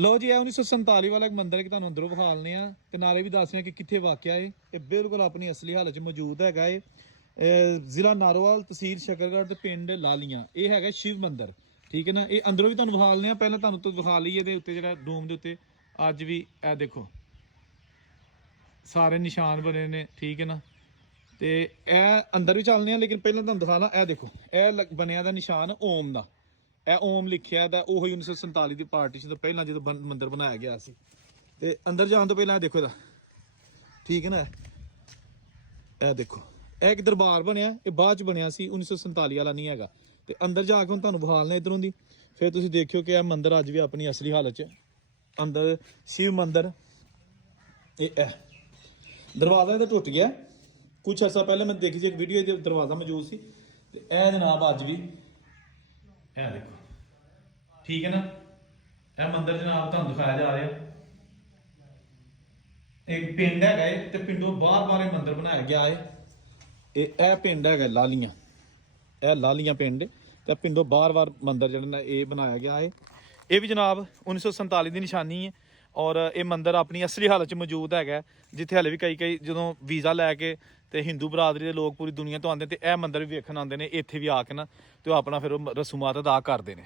ਲਓ ਜੀ, ਇਹ 1947 ਵਾਲਾ ਇੱਕ ਮੰਦਿਰ ਹੈ ਕਿ ਤੁਹਾਨੂੰ ਅੰਦਰੋਂ ਵਿਖਾਲਨੇ ਆ ਤੇ ਨਾਲੇ ਵੀ ਦੱਸਦੇ ਆ ਕਿ ਕਿੱਥੇ ਵਾਕਿਆ ਹੈ। ਇਹ ਬਿਲਕੁਲ ਆਪਣੀ ਅਸਲੀ ਹਾਲਤ 'ਚ ਮੌਜੂਦ ਹੈਗਾ ਏ। ਜ਼ਿਲ੍ਹਾ ਨਾਰੋਵਾਲ, ਤਹਿਸੀਲ ਸ਼ਕਰਗੜ੍ਹ ਤੇ ਪਿੰਡ ਲਾਲੀਆਂ। ਇਹ ਹੈਗਾ ਸ਼ਿਵ ਮੰਦਿਰ, ਠੀਕ ਹੈ ਨਾ। ਇਹ ਅੰਦਰੋਂ ਵੀ ਤੁਹਾਨੂੰ ਵਿਖਾਲਨੇ ਆ। ਪਹਿਲਾਂ ਤੁਹਾਨੂੰ ਤੋਂ ਵਿਖਾ ਲਈਏ ਇਹਦੇ ਉੱਤੇ ਜਿਹੜਾ ਡੋਮ ਦੇ ਉੱਤੇ ਅੱਜ ਵੀ ਇਹ ਦੇਖੋ ਸਾਰੇ ਨਿਸ਼ਾਨ ਬਣੇ ਨੇ, ਠੀਕ ਹੈ ਨਾ। ਤੇ ਇਹ ਅੰਦਰ ਵੀ ਚੱਲਨੇ ਆ, ਲੇਕਿਨ ਪਹਿਲਾਂ ਤੁਹਾਨੂੰ ਦਿਖਾਣਾ। ਇਹ ਦੇਖੋ, ਇਹ ਬਣਿਆ ਦਾ ਨਿਸ਼ਾਨ ਓਮ ਦਾ। ਇਹ ਓਮ ਲਿਖਿਆ ਦਾ ਉਹੀ 1947 ਦੀ ਪਾਰਟੀਸ਼ਨ ਤੋਂ ਪਹਿਲਾਂ ਜਦੋਂ ਮੰਦਿਰ ਬਣਾਇਆ ਗਿਆ ਸੀ। ਤੇ ਅੰਦਰ ਜਾਣ ਤੋਂ ਪਹਿਲਾਂ ਇਹ ਦੇਖੋ ਇਹਦਾ, ਠੀਕ ਹੈ ਨਾ। ਇਹ ਦੇਖੋ, ਇਹ ਇੱਕ ਦਰਬਾਰ ਬਣਿਆ, ਇਹ ਬਾਅਦ ਚ ਬਣਿਆ ਸੀ, 1947 ਵਾਲਾ ਨਹੀਂ ਹੈਗਾ। ਤੇ ਅੰਦਰ ਜਾ ਕੇ ਹੁਣ ਤੁਹਾਨੂੰ ਵਿਖਾਲਣਾ ਇਧਰੋਂ ਦੀ। ਫਿਰ ਤੁਸੀਂ ਦੇਖਿਓ ਕਿ ਇਹ ਮੰਦਿਰ ਅੱਜ ਵੀ ਆਪਣੀ ਅਸਲੀ ਹਾਲਤ 'ਚ ਅੰਦਰ ਸ਼ਿਵ ਮੰਦਿਰ। ਇਹ ਦਰਵਾਜ਼ਾ ਇਹਦਾ ਟੁੱਟ ਗਿਆ ਕੁਛ ਅਰਸਾ ਪਹਿਲਾਂ। ਮੈਂ ਦੇਖੀ ਸੀ ਇੱਕ ਵੀਡੀਓ, ਇਹਦੇ ਦਰਵਾਜ਼ਾ ਮੌਜੂਦ ਸੀ। ਤੇ ਇਹ ਜਨਾਬ ਅੱਜ ਵੀ ਇਹ ਦੇਖੋ, ਠੀਕ ਹੈ ਨਾ। ਇਹ ਮੰਦਿਰ ਜਨਾਬ ਤੁਹਾਨੂੰ ਦਿਖਾਇਆ ਜਾ ਰਿਹਾ। ਇੱਕ ਪਿੰਡ ਹੈਗਾ ਏ ਤੇ ਪਿੰਡੋਂ ਬਾਹਰ ਇਹ ਮੰਦਿਰ ਬਣਾਇਆ ਗਿਆ ਏ। ਇਹ ਪਿੰਡ ਹੈਗਾ ਲਾਲੀਆਂ। ਇਹ ਲਾਲੀਆਂ ਪਿੰਡ ਤੇ ਪਿੰਡੋਂ ਬਾਹਰ ਮੰਦਿਰ ਜਿਹੜਾ ਇਹ ਬਣਾਇਆ ਗਿਆ ਏ। ਇਹ ਵੀ ਜਨਾਬ 1947 ਦੀ ਨਿਸ਼ਾਨੀ ਹੈ। ਔਰ ਇਹ ਮੰਦਿਰ ਆਪਣੀ ਅਸਲੀ ਹਾਲਤ 'ਚ ਮੌਜੂਦ ਹੈਗਾ, ਜਿੱਥੇ ਹਲੇ ਵੀ ਕਈ ਜਦੋਂ ਵੀਜ਼ਾ ਲੈ ਕੇ ਤੇ ਹਿੰਦੂ ਬਰਾਦਰੀ ਦੇ ਲੋਕ ਪੂਰੀ ਦੁਨੀਆ ਤੋਂ ਆਉਂਦੇ ਤੇ ਇਹ ਮੰਦਿਰ ਵੀ ਵੇਖਣ ਆਉਂਦੇ ਨੇ। ਇੱਥੇ ਵੀ ਆ ਕੇ ਨਾ ਤੇ ਉਹ ਆਪਣਾ ਫਿਰ ਰਸੂਮਾਤ ਅਦਾ ਕਰਦੇ ਨੇ।